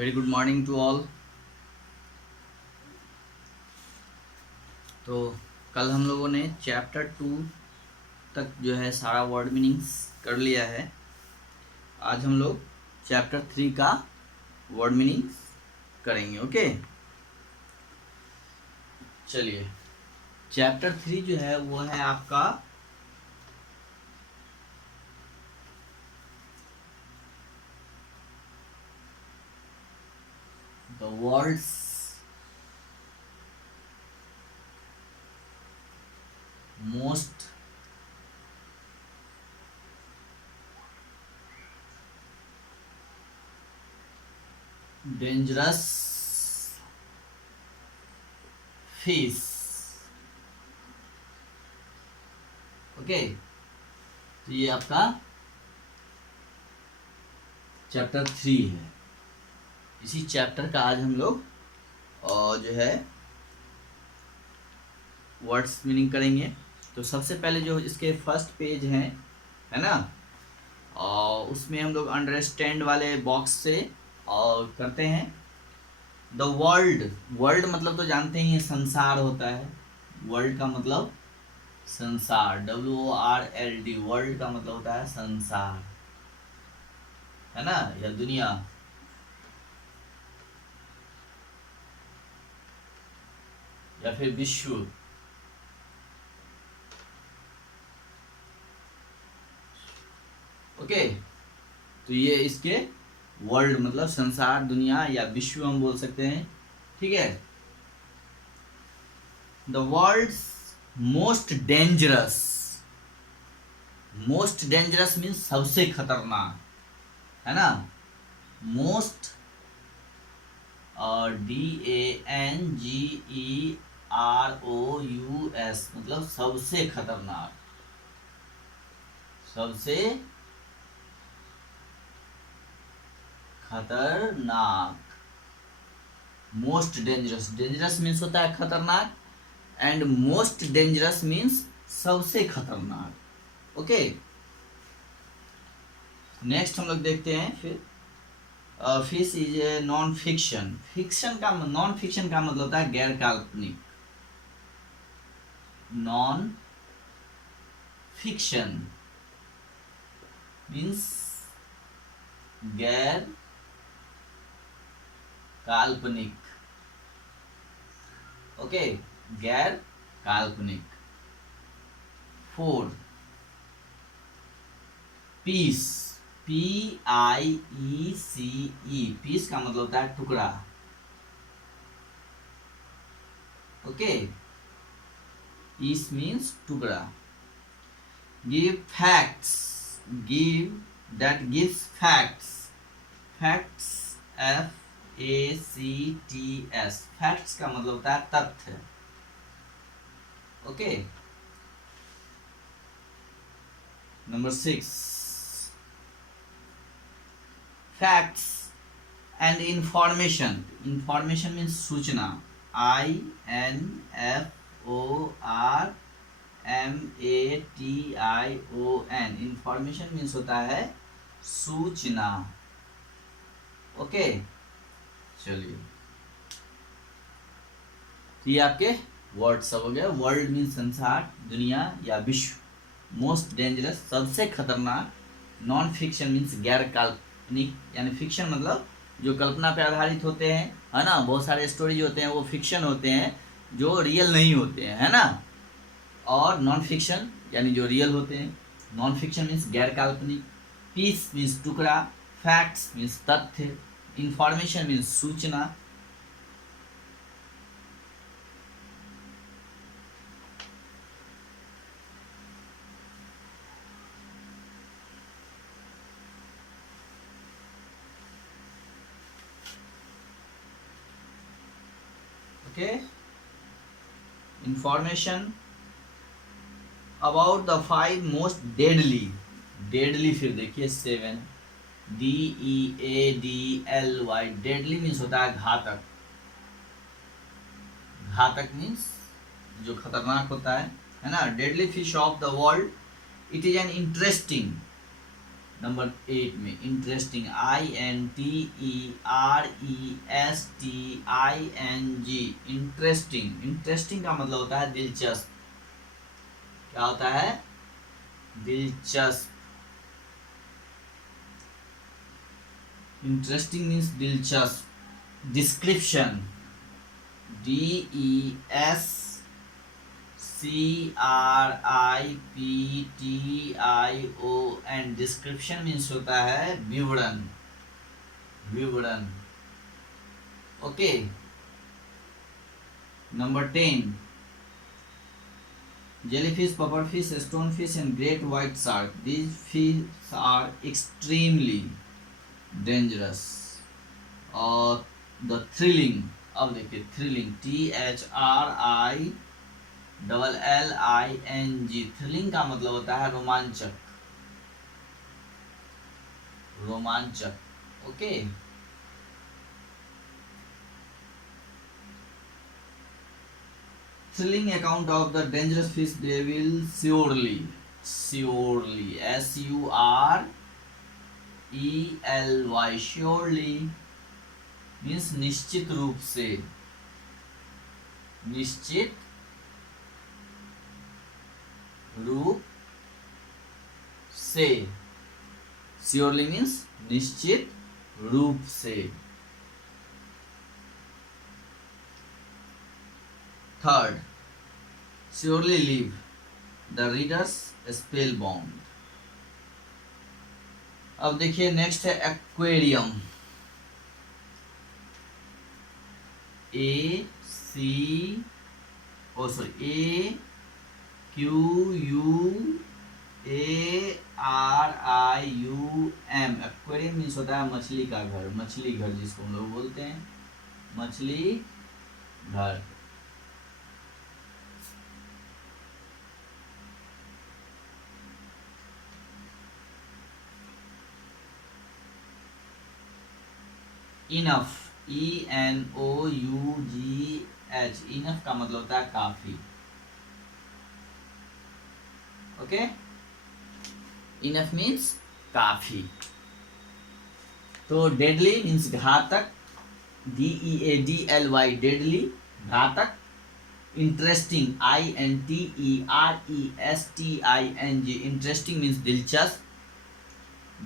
Very good morning to all. तो कल हम लोगों ने चैप्टर 2 तक जो है सारा वर्ड मीनिंग्स कर लिया है। आज हम लोग चैप्टर 3 का वर्ड मीनिंग्स करेंगे। ओके, चलिए। चैप्टर 3 जो है वो है आपका the world's most dangerous fish. Okay, तो ये आपका चैप्टर 3 है। इसी चैप्टर का आज हम लोग जो है वर्ड्स मीनिंग करेंगे। तो सबसे पहले जो इसके फर्स्ट पेज हैं, है ना, और उसमें हम लोग अंडरस्टैंड वाले बॉक्स से और करते हैं। द वर्ल्ड, वर्ल्ड मतलब तो जानते ही हैं, संसार होता है। वर्ल्ड का मतलब संसार, WORLD। वर्ल्ड का मतलब होता है संसार, है ना, या दुनिया। या फिर विश्व। ओके, तो ये इसके वर्ल्ड मतलब संसार, दुनिया या विश्व हम बोल सकते हैं। ठीक है। The world's most dangerous. Most dangerous means सबसे खतरनाक, है ना। मोस्ट और DANGEROUS मतलब सबसे खतरनाक, सबसे खतरनाक। मोस्ट डेंजरस, डेंजरस मीन्स होता है खतरनाक, एंड मोस्ट डेंजरस मीन्स सबसे खतरनाक। ओके, नेक्स्ट हम लोग देखते हैं फिर fish is a non fiction. Fiction का, नॉन फिक्शन का मतलब होता है गैर काल्पनिक। नॉन फिक्शन मीन्स गैर काल्पनिक। ओके, गैर काल्पनिक। 4 पीस, PIECE। पीस का मतलब होता है टुकड़ा। ओके, पीस मीन्स टुकड़ा। Give facts, give that gives facts. Facts FACTS। Facts का मतलब होता है तथ्य। Okay, number 6 facts and information. Information means सूचना। INFORMATION। इंफॉर्मेशन मीन्स होता है सूचना। ओके, चलिए, तो ये आपके वर्ड सब हो गया। वर्ल्ड मीन्स संसार, दुनिया या विश्व। मोस्ट डेंजरस सबसे खतरनाक। नॉन फिक्शन मीन्स गैर काल्पनिक, यानी फिक्शन मतलब जो कल्पना पे आधारित होते हैं, है ना। बहुत सारे स्टोरी जो होते हैं वो फिक्शन होते हैं, जो रियल नहीं होते हैं, है ना। और नॉन फिक्शन यानी जो रियल होते हैं। नॉन फिक्शन मीन्स गैर काल्पनिक। पीस मीन्स टुकड़ा। फैक्ट्स मीन्स तथ्य। इंफॉर्मेशन मीन्स सूचना। Okay, information about the 5 most deadly. Deadly फिर देखिए 7, DEADLY। डेडली मीन्स होता है घातक। घातक मीन्स जो खतरनाक होता है ना। Deadly fish of the world, it is an interesting number 8 में इंटरेस्टिंग, INTERESTING, इंटरेस्टिंग। इंटरेस्टिंग का मतलब होता है दिलचस्प। क्या होता है? दिलचस्प। इंटरेस्टिंग मीन्स दिलचस्प। डिस्क्रिप्शन, DESCRIPTION, डिस्क्रिप्शन मीन्स होता है विवरण, विवरण। Okay. Number 10, jellyfish, pufferfish, stonefish and great white shark. These fish are extremely dangerous और द थ्रिलिंग। अब देखिए थ्रिलिंग, THRILLING, थ्रिलिंग का मतलब होता है रोमांचक, रोमांचक। Okay. Thrilling account of the dangerous fish they will surely, SURELY, surely means निश्चित रूप से, निश्चित रूप से। श्योरली मीन्स निश्चित रूप से। Third, surely leave the readers spell bound. अब देखिए नेक्स्ट है एक्वेरियम, AQUARIUM। एक्वेरियम मीन्स होता है मछली का घर, मछली घर जिसको हम लोग बोलते हैं मछली घर। इनफ, ENOUGH, इनफ का मतलब होता है काफी। ओके, इनफ मीन्स काफी। तो डेडली मीन्स घातक, DEADLY, डेडली घातक। इंटरेस्टिंग, INTERESTING, इंटरेस्टिंग मीन्स दिलचस्प।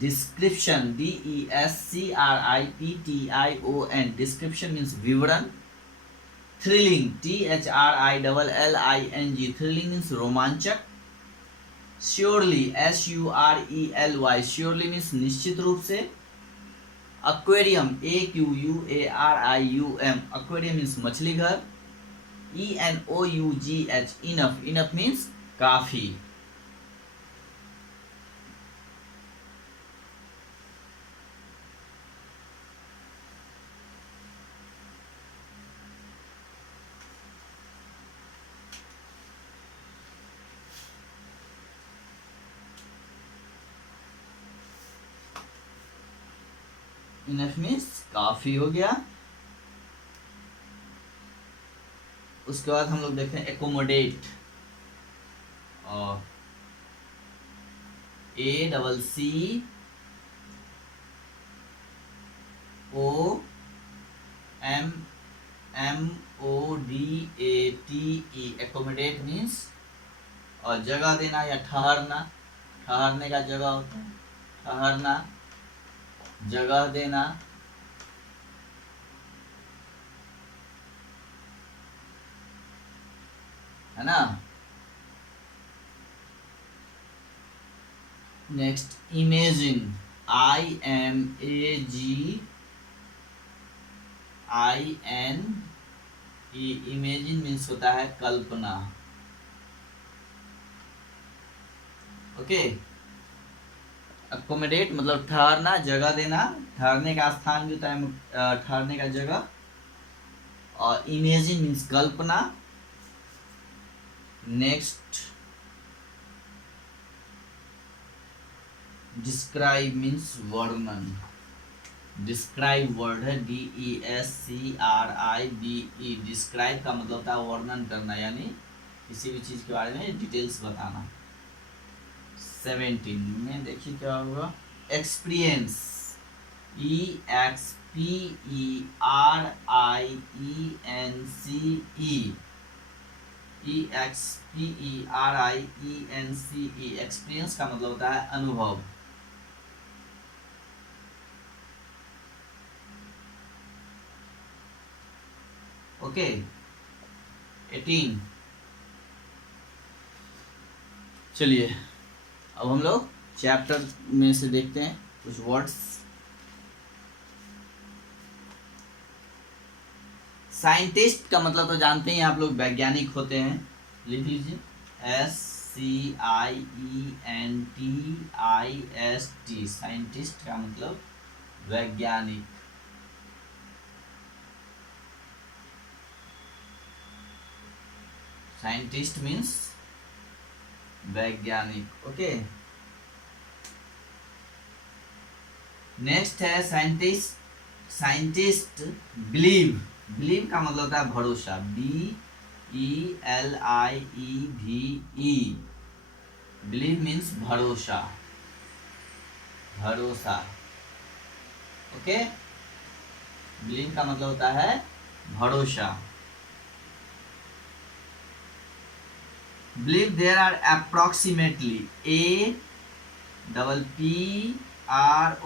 डिस्क्रिप्शन, DESCRIPTION, डिस्क्रिप्शन मीन्स विवरण। थ्रिलिंग, THRILLING, थ्रिलिंग मीन्स रोमांचक। श्योरली, SURELY, श्योरली मीन्स निश्चित रूप से। एक्वेरियम, AQUARIUM, एक्वेरियम मीन्स मछली घर। ENOUGH, इनफ, इनफ मीन्स काफी। इनफ मीन्स काफी हो गया। उसके बाद हम लोग देखते हैं एकोमोडेट, और ACCOMODATE, एकोमोडेट मीन्स और जगह देना या ठहरना, ठहरने का जगह होता है, ठहरना, जगह देना। है ना। Next imagine, IMAGIN, imagine means होता है कल्पना। ओके। अकोमोडेट मतलब ठहरना, जगह देना, ठहरने का स्थान भी होता है, ठहरने का जगह। और इमेजिन मीन्स कल्पना। नेक्स्ट डिस्क्राइब मीन्स वर्णन, डिस्क्राइब वर्ड है DESCRIBE, डिस्क्राइब का मतलब होता है वर्णन करना, यानी किसी भी चीज के बारे में डिटेल्स बताना। 17 में देखिए क्या होगा। एक्सपीरियंस, EXPERIENCE, EXPERIENCE, एक्सपीरियंस का मतलब होता है अनुभव। ओके 18। चलिए अब हम लोग चैप्टर में से देखते हैं कुछ वर्ड्स। साइंटिस्ट का मतलब तो जानते हैं आप लोग, वैज्ञानिक होते हैं। लिख लीजिए SCIENTIST, साइंटिस्ट का मतलब वैज्ञानिक। साइंटिस्ट मीन्स वैज्ञानिक। ओके नेक्स्ट है साइंटिस्ट। साइंटिस्ट बिलीव, बिलीव का मतलब होता है भरोसा, BELIEVE, बिलीव मीन्स भरोसा, भरोसा। ओके बिलीव का मतलब होता है भरोसा। Believe there are approximately APPROXIMATELY,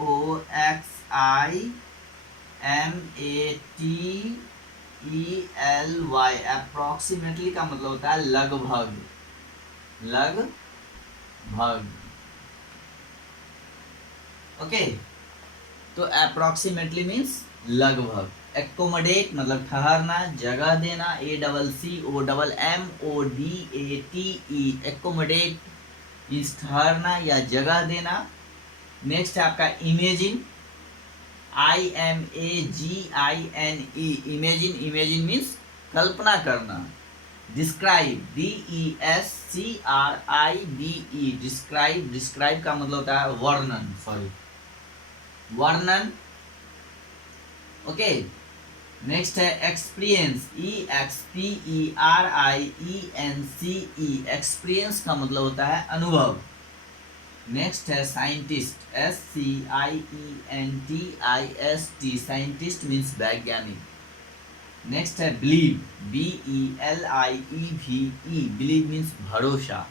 approximately का मतलब होता है लगभग, लगभग। ओके तो अप्रोक्सीमेटली मीन्स लगभग। एकोमोडेट मतलब ठहरना, जगह देना, ACCOMMODATE, एकोमोडेट मीन्स ठहरना या जगह देना। नेक्स्ट है आपका imagine, IMAGINE, imagine, imagine means कल्पना करना। डिस्क्राइब, DESCRIBE, डिस्क्राइब, डिस्क्राइब का मतलब होता है वर्णन, सॉरी वर्णन। ओके नेक्स्ट है एक्सपीरियंस, EXPERIENCE, एक्सपीरियंस का मतलब होता है अनुभव। नेक्स्ट है साइंटिस्ट, SCIENTIST, साइंटिस्ट मीन्स वैज्ञानिक। नेक्स्ट है बिलीव, BELIEVE, बिलीव मीन्स भरोसा।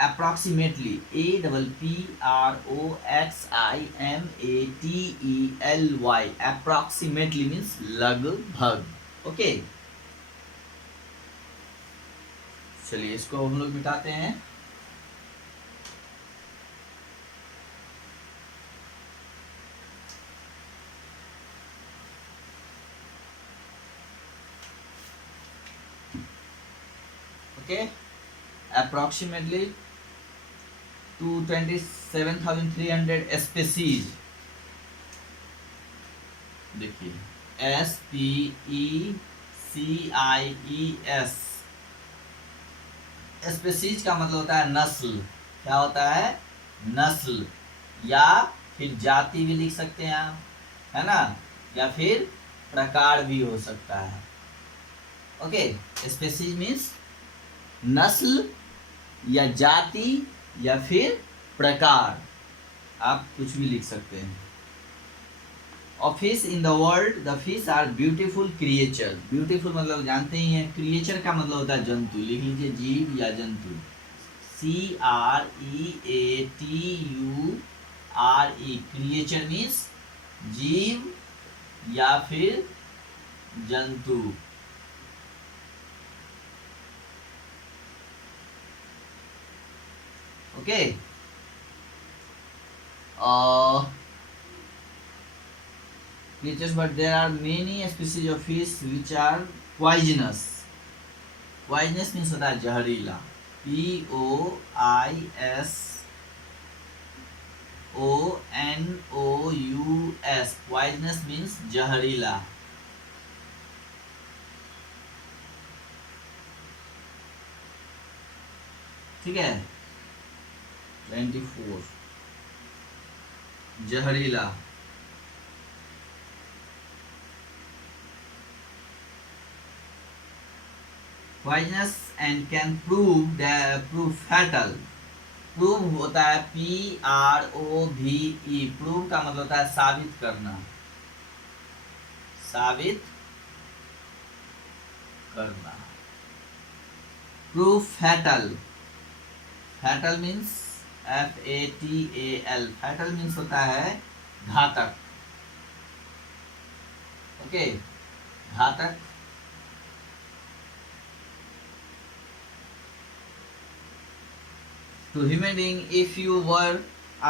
अप्रोक्सीमेटली, APPROXIMATELY, अप्रोक्सीमेटली मीन्स लगभग। ओके चलिए इसको हम लोग मिटाते हैं। Okay approximately 227,300 species. देखिए SPECIES, स्पेसीज का मतलब होता है नस्ल। क्या होता है? नस्ल, या फिर जाति भी लिख सकते हैं आप, है ना, या फिर प्रकार भी हो सकता है। ओके स्पेसीज मीन्स नस्ल या जाति या फिर प्रकार, आप कुछ भी लिख सकते हैं। और fish in the world, the fish are beautiful creature. Beautiful मतलब जानते ही हैं, क्रिएचर का मतलब होता है जंतु, लिख लीजिए जीव या जंतु, CREATURE, क्रिएचर मीन्स जीव या फिर जंतु। Okay creatures, but there are many species of fish which are poisonous. Poisonous means होता है जहरीला, POISONOUS, poisonous means जहरीला। ठीक है 24 जहरीला। Poisonous and can prove fatal, prove होता है PROVE, प्रूव का मतलब होता है साबित करना, साबित करना। Proof fatal, fatal means FATAL, fatal means होता है घातक। ओके, घातक। To human being, if you were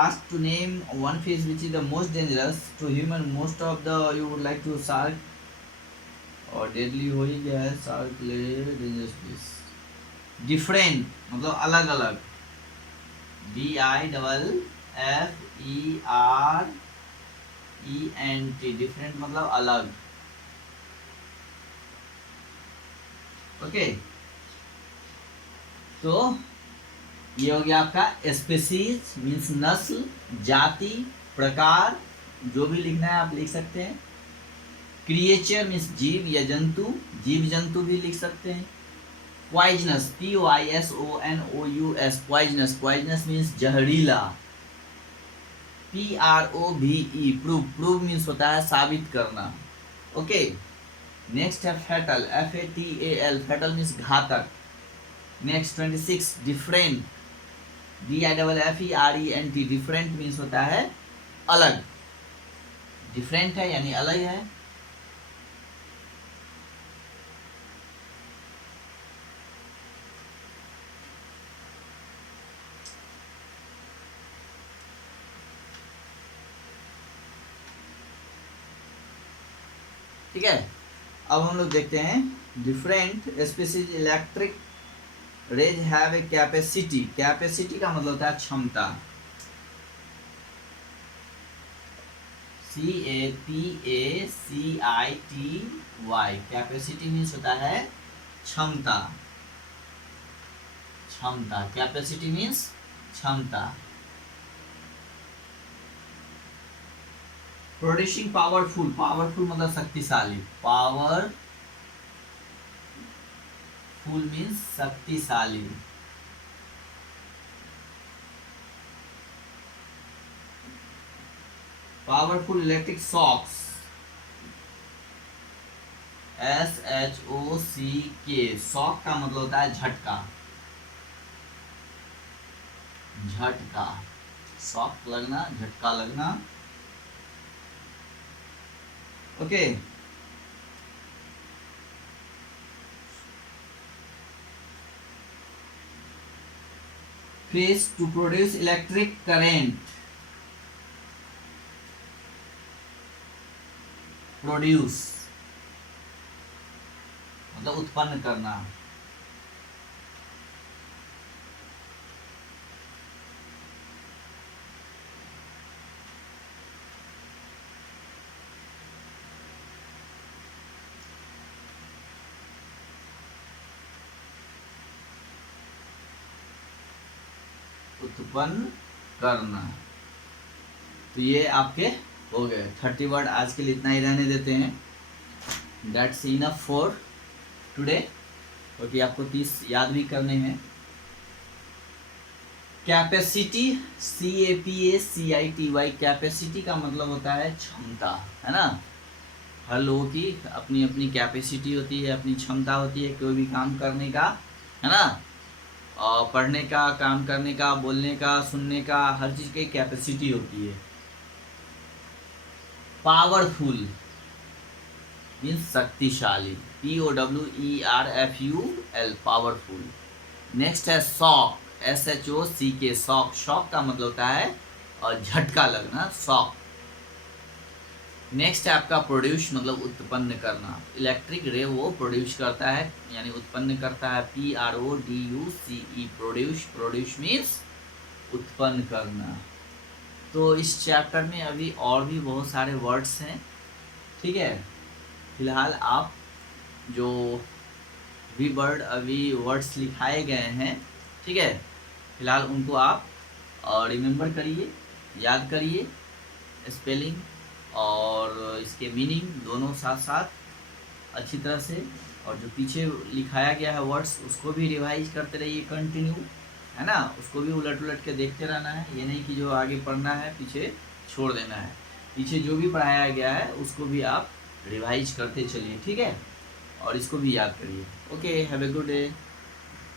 asked to name one fish which is the most dangerous to human, most of the you would like to shark और deadly हो ही गया है, shark ले dangerous fish। Different मतलब अलग अलग, DIFFERENT, different मतलब अलग। ओके, तो ये हो गया आपका स्पेसीज मीन्स नस्ल, जाति, प्रकार, जो भी लिखना है आप लिख सकते हैं। क्रिएचर मीन्स जीव या जंतु, जीव जंतु भी लिख सकते हैं। Poisonous, POISONOUS, poisonous, poisonous means जहरीला। PROVE, प्रूव, प्रूव मीन्स होता है साबित करना। ओके, नेक्स्ट है फैटल, FATAL, फैटल मीन्स घातक। Next 26 different, DIFFERENT, different means होता है अलग, डिफरेंट है यानी अलग है। ठीक है, अब हम लोग देखते हैं different species electric raise have a capacity, capacity का मतलब होता है क्षमता, CAPACITY, कैपेसिटी मीन्स होता है क्षमता, क्षमता, कैपेसिटी मीन्स क्षमता। प्रोड्यूसिंग पावरफुल, पावरफुल मतलब शक्तिशाली, पावरफुल मीन्स शक्तिशाली। Powerful electric shocks, SHOCK, shock का मतलब होता है झटका, झटका, शॉक लगना, झटका लगना। Okay, phase two produce electric current, produce मतलब उत्पन्न करना। उत्पन्न करना। तो ये आपके हो गए 30 वर्ड, आज के लिए इतना ही रहने देते हैं। दैट्स इनफ फॉर टुडे, क्योंकि आपको 30 याद भी करने हैं। कैपेसिटी, CAPACITY, कैपेसिटी का मतलब होता है क्षमता, है ना। हर लोगों की अपनी अपनी कैपेसिटी होती है, अपनी क्षमता होती है कोई भी काम करने का, है ना। और पढ़ने का, काम करने का, बोलने का, सुनने का, हर चीज़ की कैपेसिटी होती है। पावरफुल मीन्स शक्तिशाली, POWERFUL, पावरफुल। नेक्स्ट है शॉक, SHOCK, शॉक, शॉक का मतलब होता है और झटका लगना, शॉक। नेक्स्ट है आपका प्रोड्यूस, मतलब उत्पन्न करना, इलेक्ट्रिक रे वो प्रोड्यूस करता है यानी उत्पन्न करता है, PRODUCE, प्रोड्यूस, प्रोड्यूस मीन्स उत्पन्न करना। तो इस चैप्टर में अभी और भी बहुत सारे वर्ड्स हैं, ठीक है। फिलहाल आप जो भी वर्ड्स लिखाए गए हैं, ठीक है, फिलहाल उनको आप रिमेंबर करिए, याद करिए, स्पेलिंग और इसके मीनिंग दोनों साथ साथ अच्छी तरह से, और जो पीछे लिखाया गया है वर्ड्स उसको भी रिवाइज करते रहिए कंटिन्यू, है ना, उसको भी उलट उलट के देखते रहना है। ये नहीं कि जो आगे पढ़ना है पीछे छोड़ देना है। पीछे जो भी पढ़ाया गया है उसको भी आप रिवाइज करते चलिए, ठीक है, और इसको भी याद करिए। Okay, have a good day.